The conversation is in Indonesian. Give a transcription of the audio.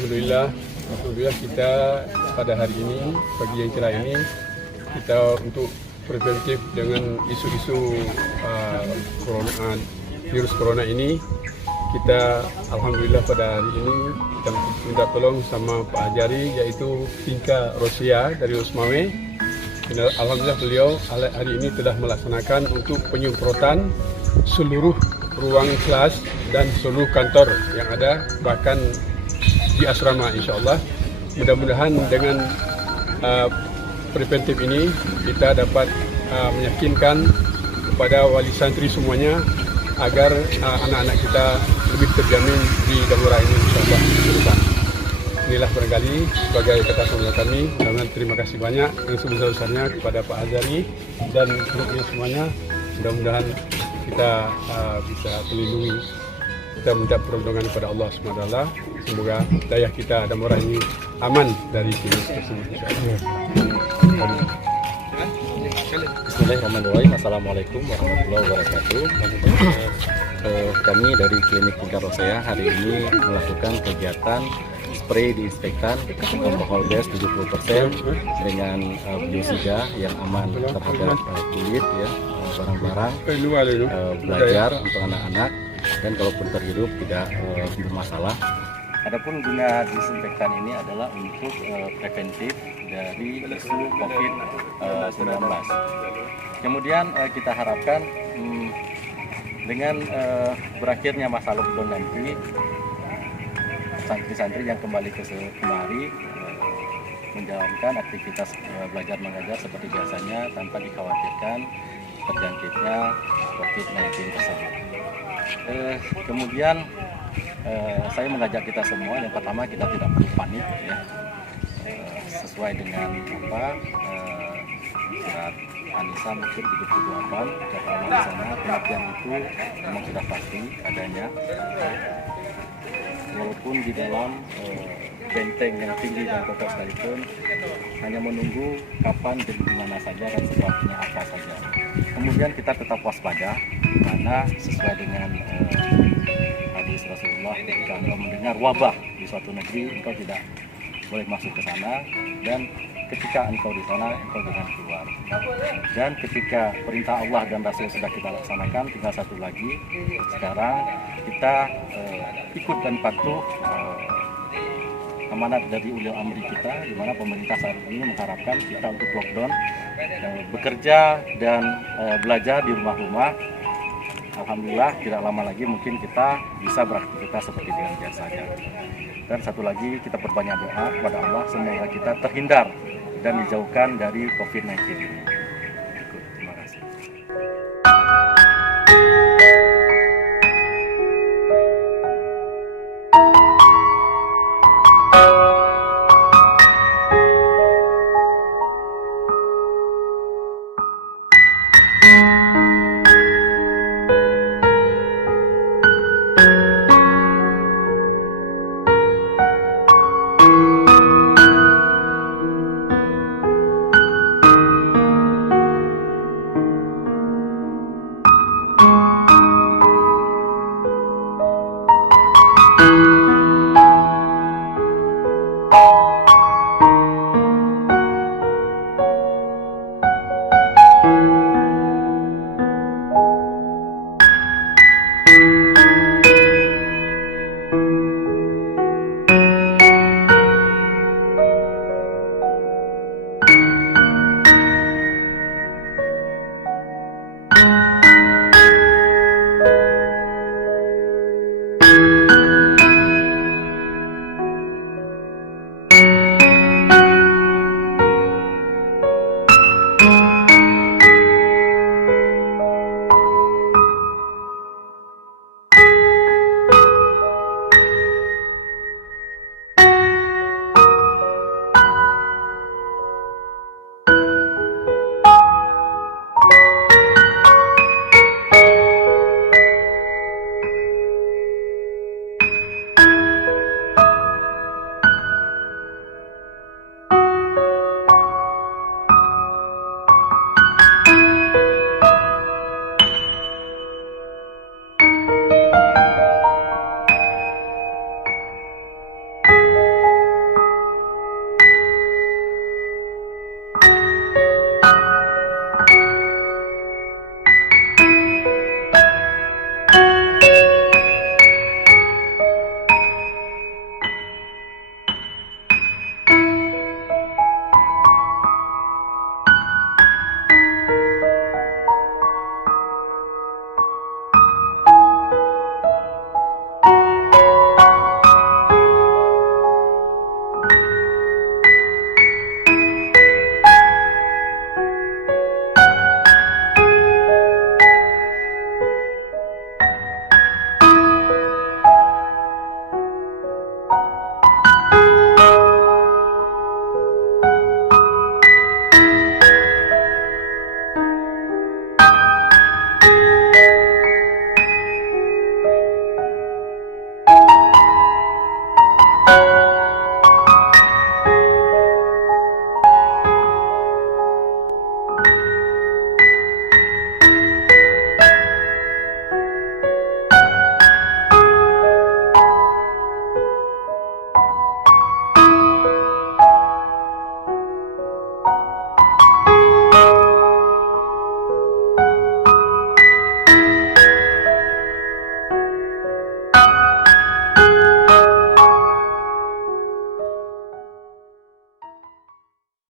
Alhamdulillah kita pada hari ini, pagi yang cerah ini, kita untuk preventif dengan isu-isu virus corona ini, kita Alhamdulillah pada hari ini kita minta tolong sama Pak Hajari, yaitu Tingka Rosia dari Usmawe. Alhamdulillah beliau hari ini telah melaksanakan untuk penyemprotan seluruh ruang kelas dan seluruh kantor yang ada, bahkan di asrama. InsyaAllah mudah-mudahan dengan preventif ini kita dapat meyakinkan kepada wali santri semuanya agar anak-anak kita lebih terjamin di Damora ini, insyaAllah ke depan. Inilah barangkali sebagai kata sambutan kami. Terima kasih banyak yang sebesar-besarnya kepada Pak Hajari dan grupnya semuanya. Mudah-mudahan kita bisa terlindungi. Kita minta perlindungan kepada Allah SWT. Semoga daya kita Damora ini aman dari virus tersebut. Bismillahirrahmanirrahim. Assalamualaikum warahmatullahi wabarakatuh. Kami dari Klinik Tingka Rosia hari ini melakukan kegiatan spray diinfektan alkohol gas 70% dengan biosida yang aman terhadap kulit, ya, barang-barang, belajar untuk anak-anak, dan kalaupun terhirup tidak bermasalah. Adapun guna disinfektan ini adalah untuk preventif dari isu COVID-19. Kemudian kita harapkan dengan berakhirnya masa lockdown nanti, santri-santri yang kembali ke kemari menjalankan aktivitas belajar mengajar seperti biasanya tanpa dikhawatirkan terjangkitnya COVID-19 tersebut. Kemudian saya mengajak kita semua, yang pertama kita tidak perlu panik, ya, sesuai dengan surat An-Nisa mungkin 78 kata di sana, kematian itu memang sudah pasti adanya, walaupun di dalam benteng yang tinggi dan kokoh sekalipun, hanya menunggu kapan dan di mana saja dan sebabnya apa saja. Kemudian kita tetap waspada, karena sesuai dengan hadis Rasulullah, ketika engkau mendengar wabah di suatu negeri, engkau tidak boleh masuk ke sana, dan ketika engkau di sana, engkau jangan keluar. Dan ketika perintah Allah dan Rasul sudah kita laksanakan, tinggal satu lagi, sekarang kita ikut dan patuh amanat dari ulil amri kita, di mana pemerintah saat ini mengharapkan kita untuk lockdown, bekerja dan belajar di rumah-rumah. Alhamdulillah tidak lama lagi mungkin kita bisa beraktivitas seperti dengan biasanya. Dan satu lagi, kita perbanyak doa kepada Allah semoga kita terhindar dan dijauhkan dari COVID-19 ini.